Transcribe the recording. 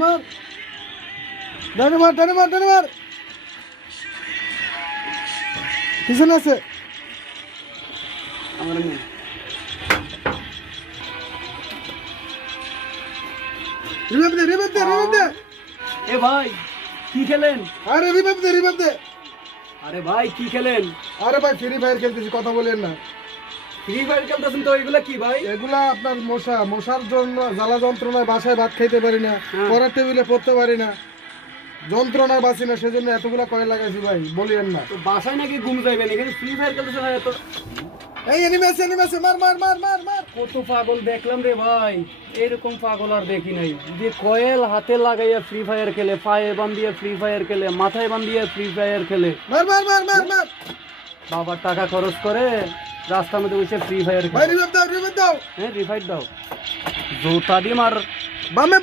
মার ডানে মার পিছনে আছে আমার নেই। রিভাইভ দে এ ভাই কি খেলেন? আরে রিভাইভ দে আরে ভাই কি খেলেন? আরে ভাই ফ্রি ফায়ার খেলতেছি, কথা বলেন না। ফ্রি ফায়ার খেলতেছেন তো? এগুলা কি ভাই? এগুলা আপনার মশার জন্য জ্বালা যন্ত্রণায় বাসায় ভাত খাইতে পারি না, পড়ার টেবিলে পড়তে পারি না, যন্ত্রণায় বাঁচি না, সেজন্য এতগুলা কয়েল লাগাইছি ভাই, বলিয়েন না। তো বাসায় নাকি ঘুম যাইবেন, এখানে ফ্রি ফায়ার খেলতেছেন? এত এই এনিমেছে মার। কত পাগল দেখলাম রে ভাই, এরকম পাগল আর দেখি নাই। যে কয়েল হাতে লাগাইয়া ফ্রি ফায়ার খেলে, পায়ে বান্ধিয়ে ফ্রি ফায়ার খেলে, মাথায় বান্ধিয়ে ফ্রি ফায়ার খেলে, মার বাবার টাকা খরচ করে রাস্তার মধ্যে বসে ফ্রি ফায়ার ভাই খেলে। রিভাইভ দাও হ্যাঁ রিফাইট দাও, জোতা দিয়ে মার। বামে